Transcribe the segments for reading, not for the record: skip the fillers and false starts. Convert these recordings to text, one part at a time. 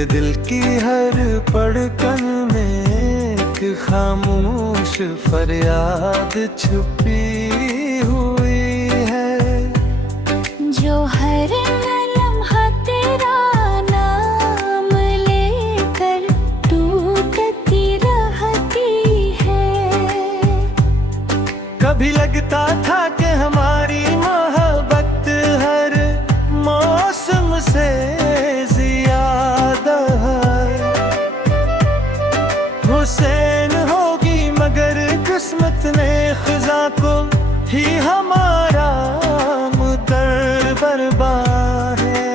मेरे दिल की हर धड़कन में एक खामोश फरियाद छुपी हुई है, जो हर लम्हा तेरा नाम लेकर टूटती रहती है। कभी लगता था कि हमारी मोहब्बत हर मौसम से ज्यादा है। हुसैन होगी मगर किस्मत ने खिजा को ही हमारा मुद्दर बर्बाद है।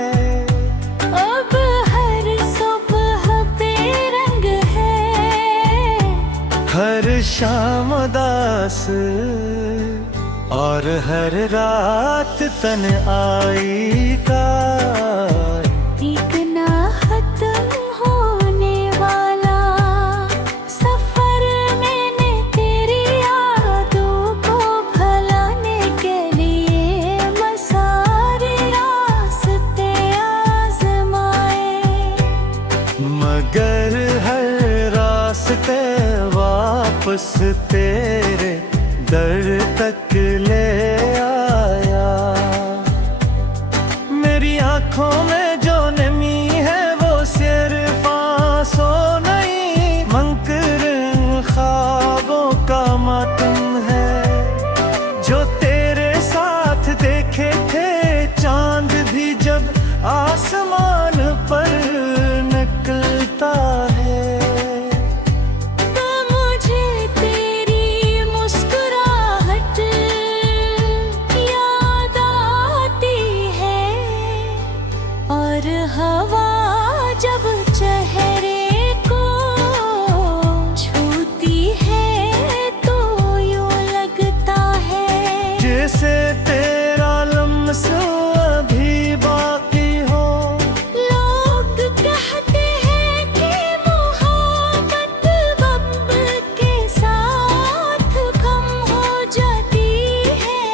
अब हर सुबह बेरंग है, हर शाम उदास और हर रात तन्हाई का एक ना खत्म होने वाला सफर। मैंने तेरी यादों को भुलाने के लिए सारे रास्ते आजमाए, मगर हर रास्ते वापस तेरे दर तक ले आया। मेरी आंखों में जो नमी है वो सिर्फ आंसू नहीं, मंकर ख्वाबों का मातम है। जो तेरे साथ देखे थे चांद भी जब आसमान पर निकलता है, तो मुझे तेरी मुस्कुराहट याद आती है। और हवा जब चेहरे को छूती है तो यूं लगता है जैसे तेरा लम्स अभी बाकी हो। लोग कहते हैं कि मोहब्बत वक्त के साथ कम हो जाती है,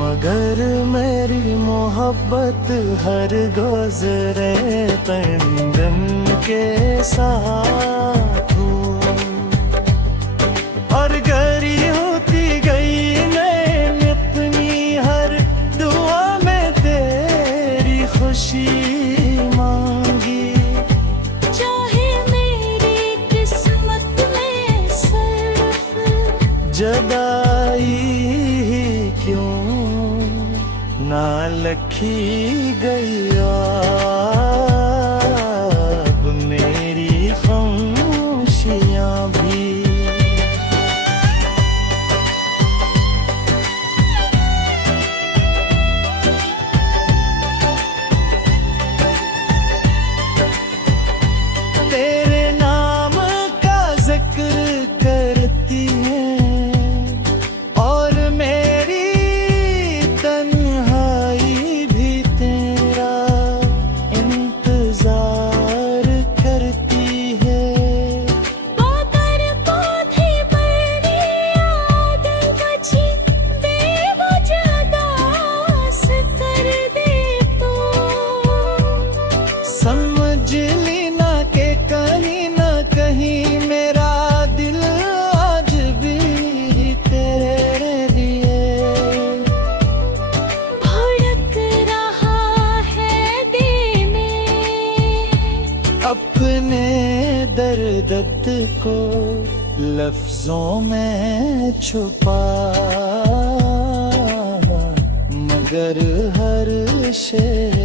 मगर मेरी मोहब्बत हर गुजरे पंदन के साथ हूँ। और गरी होती गई मैं अपनी हर दुआ में तेरी खुशी मांगी। चाहे मेरी किस्मत में सिर्फ जदाई ही क्यों ना लखी गई अब मेरी खामोशियां भी। तेरे नाम का जिक्र करती है और मेरी तन्हाई भी तेरा इंतजार करती है। पाकर पौधे पर याद बची बेवजह दास कर दे तो समझ ली ना के कहीं ना कहीं मेरा दिल आज भी तेरे लिए भड़क रहा है दिल में। अपने दर्द को लफ्जों में छुपा, मगर हर शेर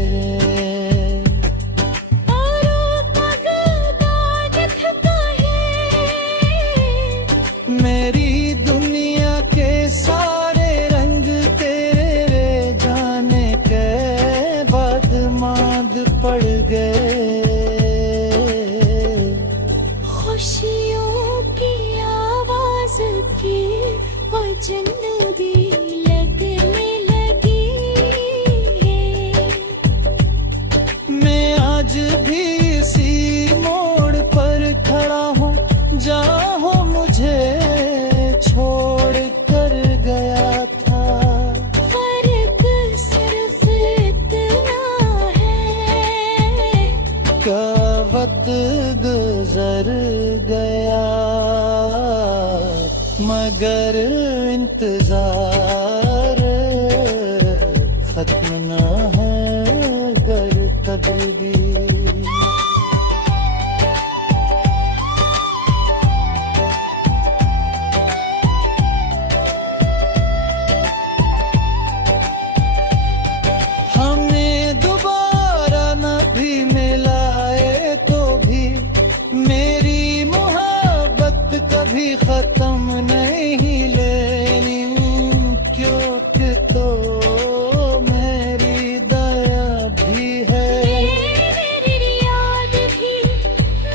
मेरी दुनिया के सारे रंग तेरे जाने के बाद माद पड़ गए। खुशियों की आवाज की वजन भी लगने लगी है। मगर इंतजार खत्म ना है कर तब भी। हमें दोबारा न भी मिलाए तो भी मेरी मोहब्बत कभी खत्म नहीं लेनी, क्योंकि तो मेरी दया भी है। मेरी याद भी,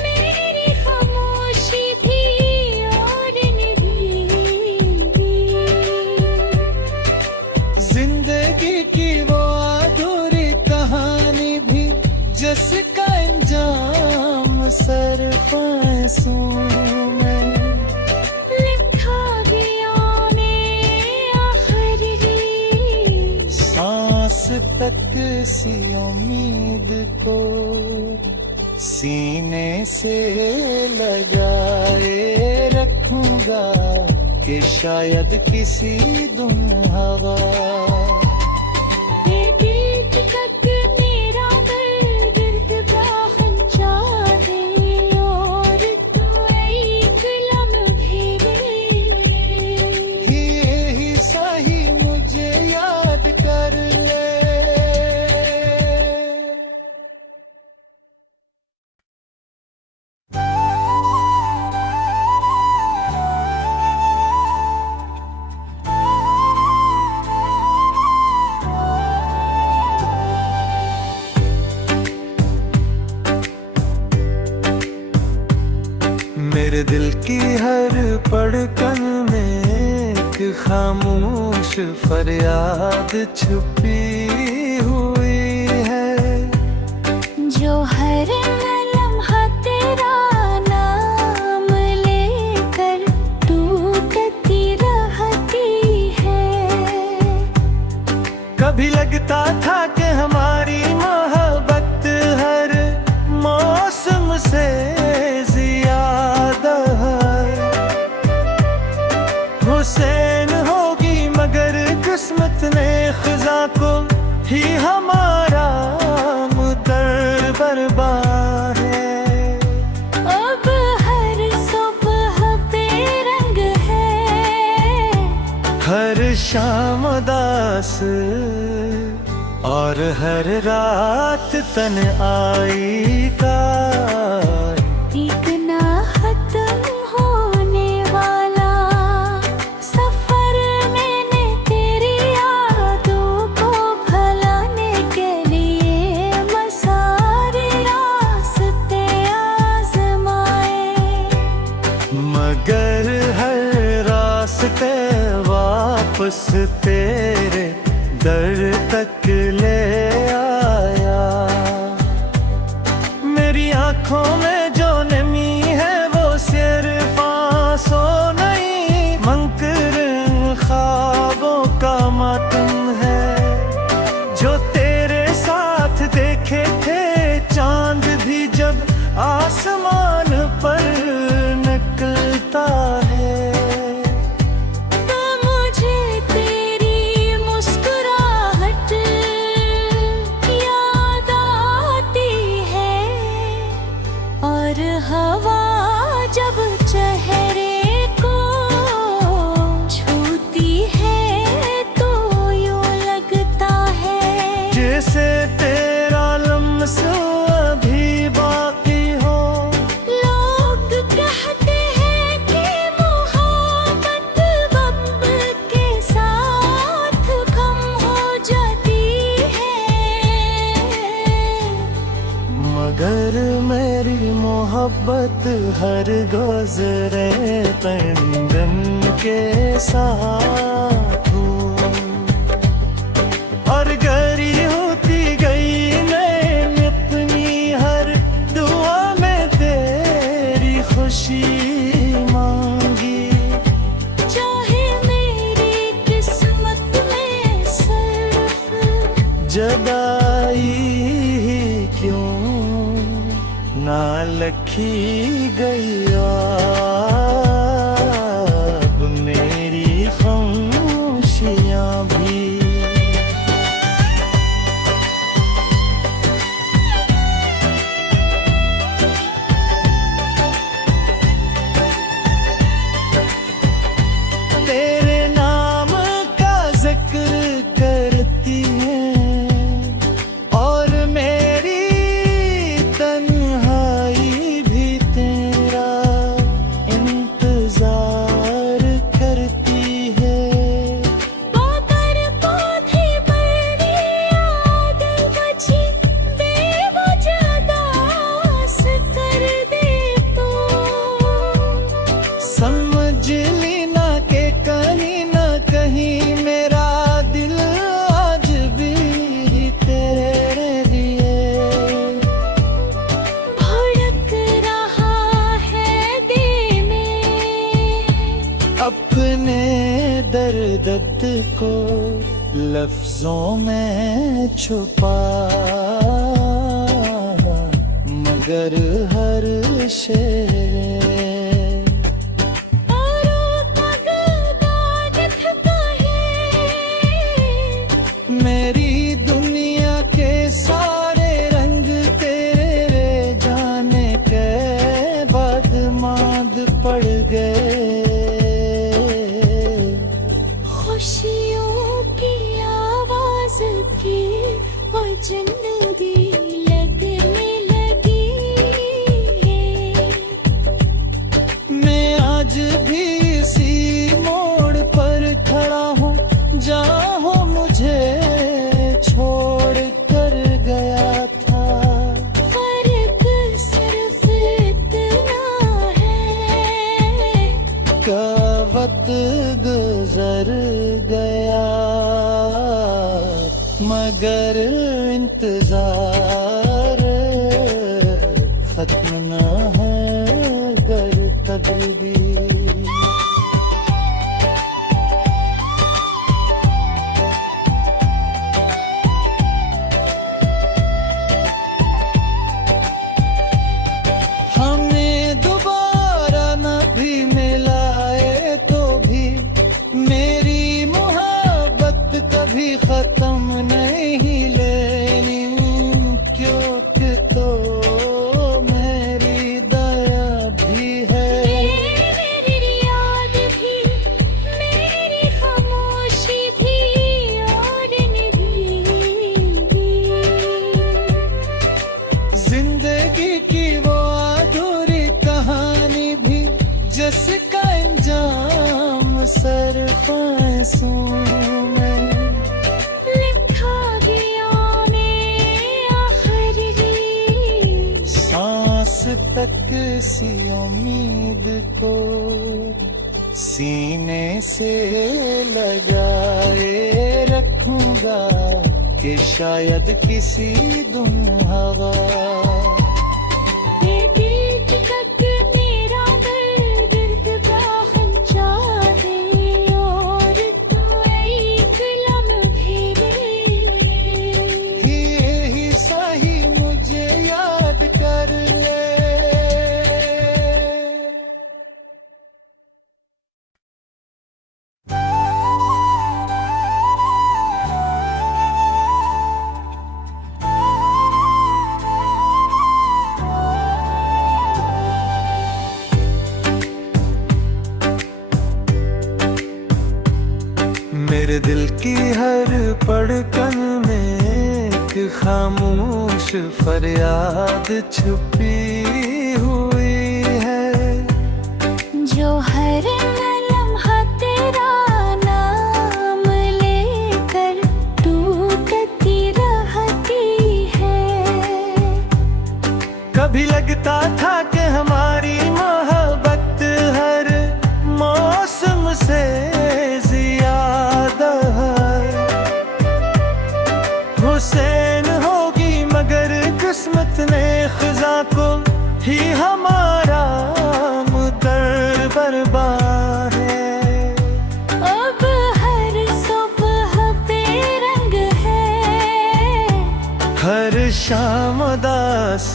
मेरी खामोशी भी और निभी भी। जिंदगी की वो अधूरी कहानी भी जिसका अंजाम सिर्फ आंसू में लिखा गया ने आखिरी सांस तक सी उम्मीद को सीने से लगाए रखूंगा कि शायद किसी दिन हवा तक मेरा दर्द पहुंचा दे और तू एक लम्हे ही सही मुझे याद कर ले। मेरे दिल की हर धड़कन में एक खामोश फरियाद छुपी हुई है, जो हर लम्हा तेरा नाम लेकर टूटती रहती है। कभी लगता था कि हमारी मोहब्बत हर मौसम से ज्यादा है। हुसैन होगी मगर किस्मत ने खिजा को ही हमारा मुद्दर बर्बाद है। अब हर सुबह बेरंग है, हर शाम उदास और हर रात तन्हाई का एक ना खत्म होने वाला सफर। मैंने तेरी यादों को भुलाने के लिए मसारे रास्ते आजमाए, मगर हर रास्ते वापस तेरे दर तक ले आया। मेरी आंखों में जो नमी है वो सिर्फ आंसू नहीं, मंकर ख्वाबों का मातम है। जो तेरे साथ देखे थे चांद भी जब आसमान पर निकलता है, तो मुझे तेरी मुस्कुराहट याद आती है। और हवा जब चेहरे को छूती है तो यूं लगता है जैसे तेरा लम्स अभी बाकी हो। लोग कहते हैं कि मोहब्बत वक्त के साथ कम हो जाती है, मगर मेरी मोहब्बत हर गुजरे तंगन के साथ हूँ। और गरी होती गई मैं अपनी हर दुआ में तेरी खुशी मांगी। चाहे मेरी किस्मत में सिर्फ जदाई ही क्यों ना लखी गई अब में लफ्जों में छुपा, मगर हर शेर मेरी दुनिया के सारे रंग तेरे जाने के बाद माद पड़ गए। खुशियों की आवाज की वजन भी लगने लगी है। मैं आज भी इसी मोड़ पर खड़ा हूँ जहाँ हो मुझे छोड़ कर गया था। फर्क सिर्फ इतना है का वक्त गुजर गया, मगर इंतजार खत्म न है अगर कभी भी। हमें दोबारा न भी मिलाए तो भी मेरी मोहब्बत कभी खत्म नहीं लेनी, क्योंकि तो मेरी दया भी है। मेरी याद भी, मेरी खामोशी भी और निभी। जिंदगी की वो अधूरी कहानी भी जिसका इंजाम सिर्फ आंसू में लिखा गया में आखिरी सांस तक सी उम्मीद को सीने से लगाए रखूंगा कि शायद किसी दुम हवा मेरा दर्द बाहर जा दे और तू एक लम्हे ही सही मुझे याद कर ले। मेरे दिल की हर धड़कन में एक खामोश फरियाद छुपी हुई है, जो हर लम्हा तेरा नाम लेकर टूटती रहती है। कभी लगता था कि हमारी मोहब्बत हर मौसम से ज्यादा है हुसैन होगी, मगर किस्मत ने खज़ा को ही हमारा मुदर बर्बाद है। अब हर सुबह बेरंग है, हर शाम उदास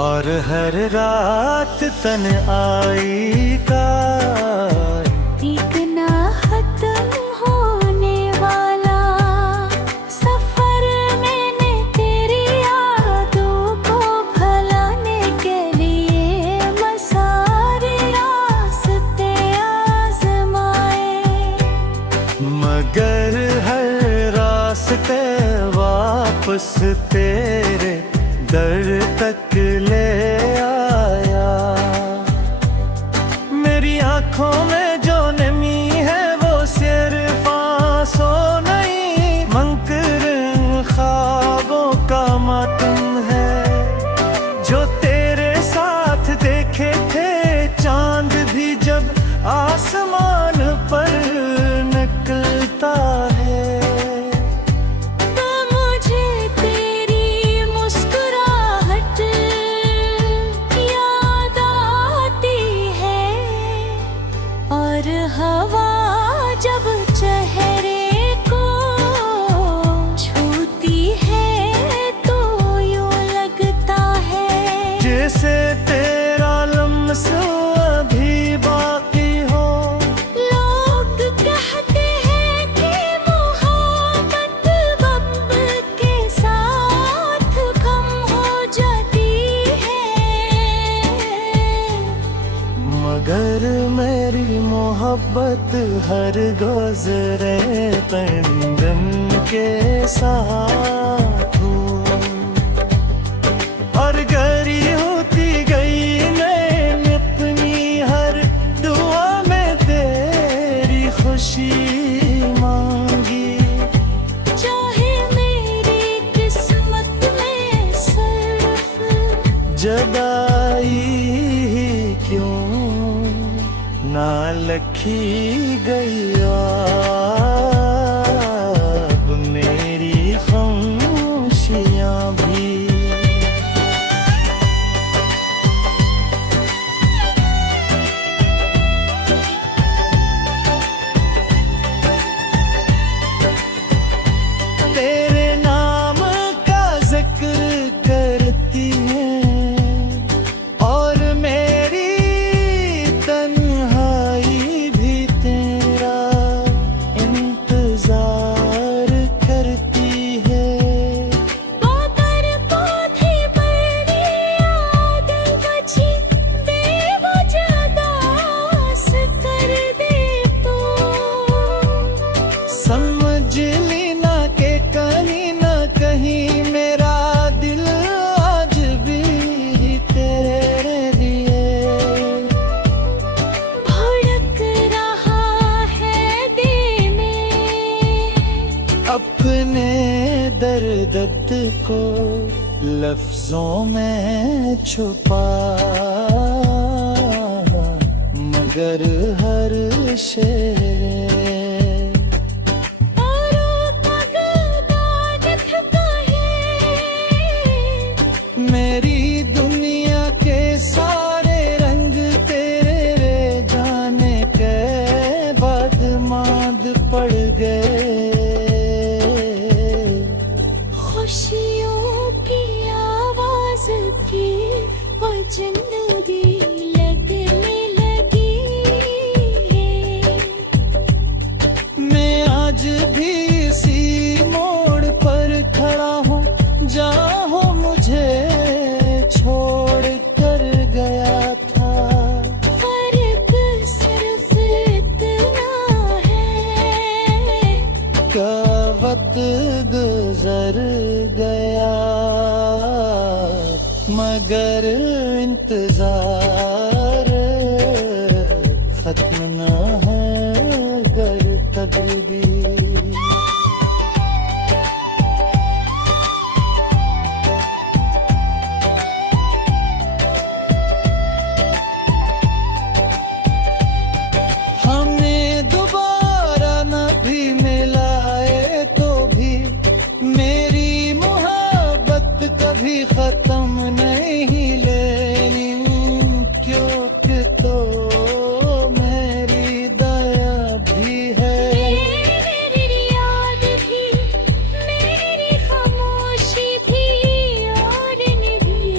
और हर रात तन्हाई का एक ना खत्म होने वाला सफर। मैंने तेरी यादों को भुलाने के लिए सारे रास्ते आजमाए, मगर हर रास्ते वापस तेरे दर तक ले आया। मेरी आंखों में जो नमी है वो सिर्फ आंसू नहीं, मंकर ख्वाबों का मातम है। जो तेरे साथ देखे थे चांद भी जब आसमान पर निकलता है, तो मुझे तेरी मुस्कुराहट गुजरे पंदम के साथ हूँ, और गरी होती गई मैं अपनी हर दुआ में तेरी खुशी मांगी। चाहे मेरी किस्मत में सिर्फ जदाई ही क्यों ना लखी गई अब मेरी खामोशियां भी। तेरे नाम का जिक्र करती हैं और मेरी तन्हाई भी तेरा इंतजार करती है। बादर पौधे बड़ी याद बची बेवजह दास कर दे तो। समझ ली ना के कहीं ना कहीं मेरा दिल आज भी तेरे लिए भड़क रहा है दिल में। अपने दर्द को लफ्जों में छुपा, मगर हर शेर और पगदार थका है। मेरी दुनिया के सारे रंग तेरे जाने के बाद माद पड़ गए। खुशियों की आवाज की वो जिंदगी लगने लगी है। मैं आज भी इसी मोड़ पर खड़ा हूँ जहाँ मुझे छोड़ कर गया था। फर्क सिर्फ इतना है का वक्त गुजर गया मगर इंतजार खत्म न है अगर तक भी। हमें दोबारा न भी मिलाए तो भी मेरी मोहब्बत कभी खत्म नहीं लेनी, क्योंकि तो मेरी दया भी है। मेरी याद भी मेरी खामोशी भी और निभी।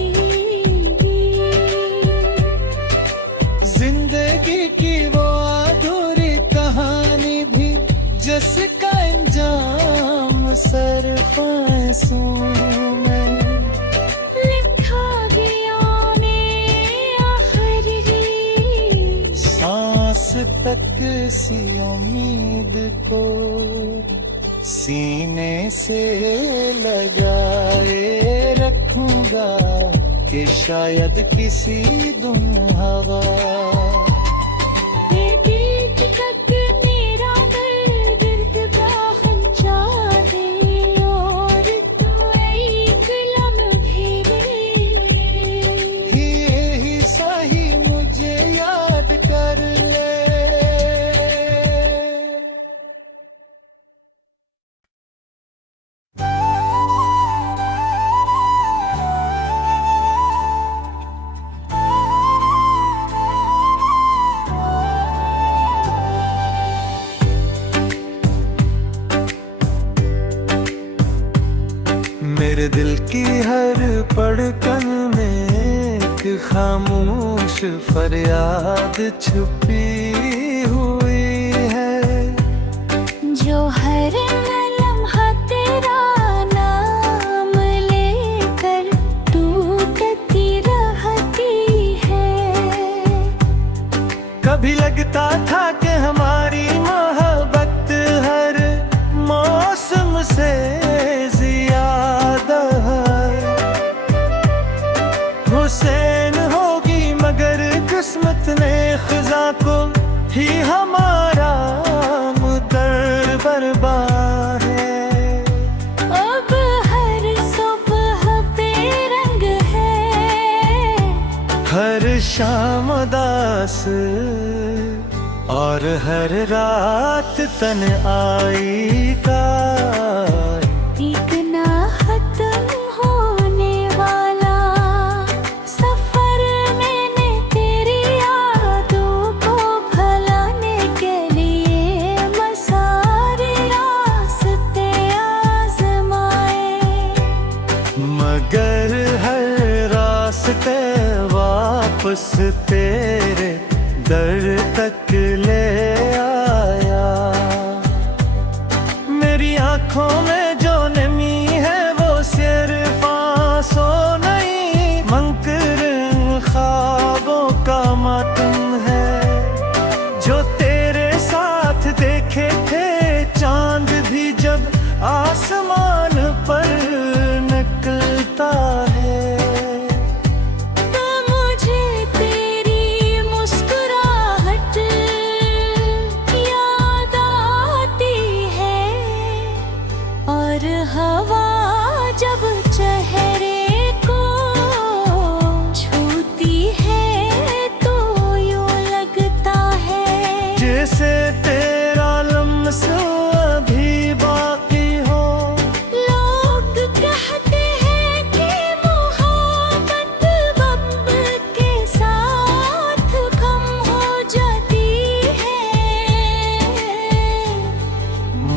जिंदगी की वो अधूरी कहानी भी जिसका अंजाम सिर्फ आंसू में लिखा गया ने आखिरी सांस तक सी उम्मीद को सीने से लगाए रखूंगा कि शायद किसी दुम हवा तक मेरा दर्द बाहर जा दे और तो एक लम्हे ही सही मुझे याद कर ले। मेरे दिल की हर धड़कन में एक खामोश फरियाद छुपी हुई है, जो हर लम्हा तेरा नाम लेकर टूटती रहती है। कभी लगता था कि हमारी मोहब्बत ही हमारा मुदर बर्बाद है। अब हर सुबह बेरंग है, हर शाम उदास और हर रात तन्हाई का एक ना खत्म होने वाला सफर। मैंने तेरी यादों को भुलाने के लिए मसारे रास्ते आजमाए, मगर हर रास्ते वापस तेरे दर तक ले आया। मेरी आंखों में जो नमी है वो सिर्फ आंसू नहीं, मंकर ख्वाबों का मातम है। जो तेरे साथ देखे थे चांद भी जब आसमान पर निकलता है, तो मुझे तेरी मुस्कुराहट याद आती है। और हवा जब चेहरे को छूती है तो यूं लगता है जैसे तेरा लम्स अभी बाकी हो। लोग कहते हैं कि मोहब्बत वक्त के साथ कम हो जाती है,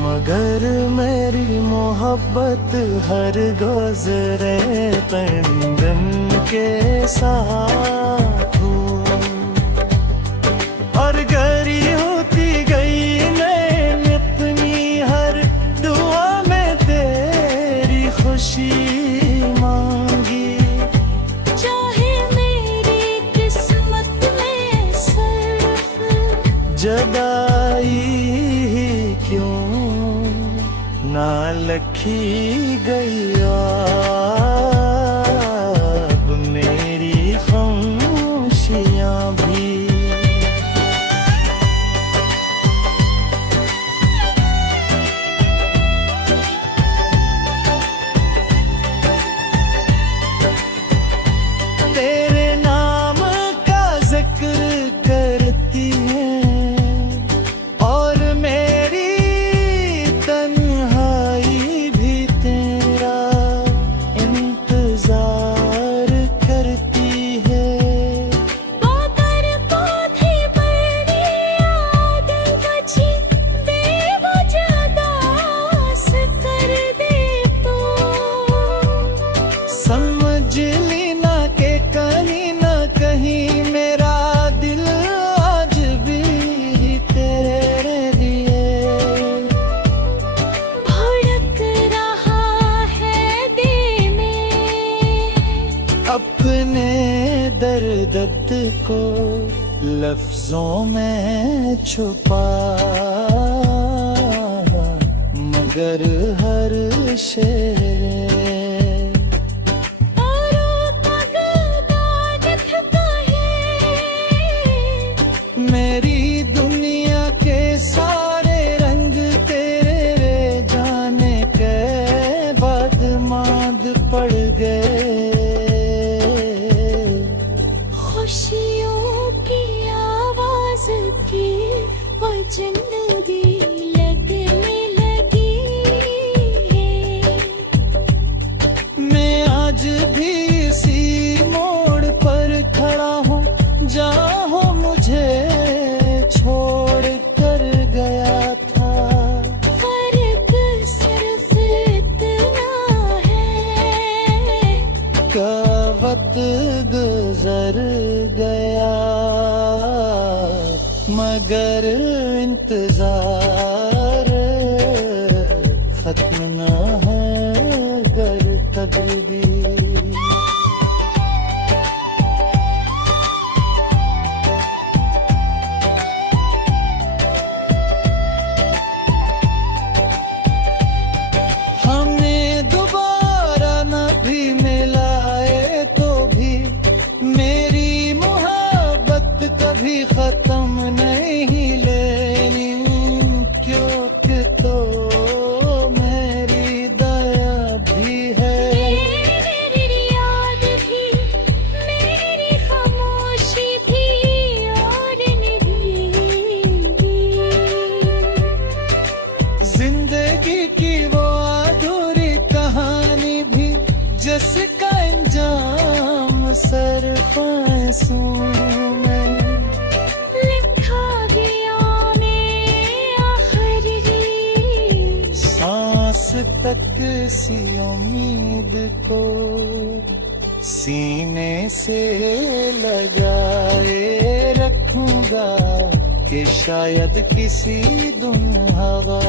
मगर मेरी मोहब्बत हर गुजरे पंदन के साथ हूँ। और गरी होती गई मैं अपनी हर दुआ में तेरी खुशी मांगी। चाहे मेरी किस्मत में सिर्फ जदाई ही क्यों ना लखी गई अब मेरी खामोशियां भी। तेरे नाम का जिक्र करती है और मेरी तन्हाई भी तेरा इंतजार करती है। बाबर को थी बड़ी याद बची, बेवजह दास कर दे तू। समझ ली ना के कहीं ना कहीं मेरा दिल आज भी तेरे लिए भड़क रहा है दिल में, अपने दर्द को लफ्जों में छुपा, मगर हर शेर मेरी दुनिया के सारे रंग तेरे जाने के बाद माद पड़ गए। खुशियों की आवाज की वजन दी लगने लगी है। मैं आज भी इसी मोड़ पर खड़ा हूँ जहाँ मुझे छोड़ कर गया था। फर्क सिर्फ इतना है का वक्त गुजर गया, मगर इंतजार खत्म न है कर कभी भी। हमें दोबारा न भी मिलाए तो भी मेरी मोहब्बत कभी खत्म नहीं ख्वाहिशों में लिखा गया में आखिरी सांस तक सी उम्मीद को सीने से लगाए रखूंगा कि शायद किसी दिन हवा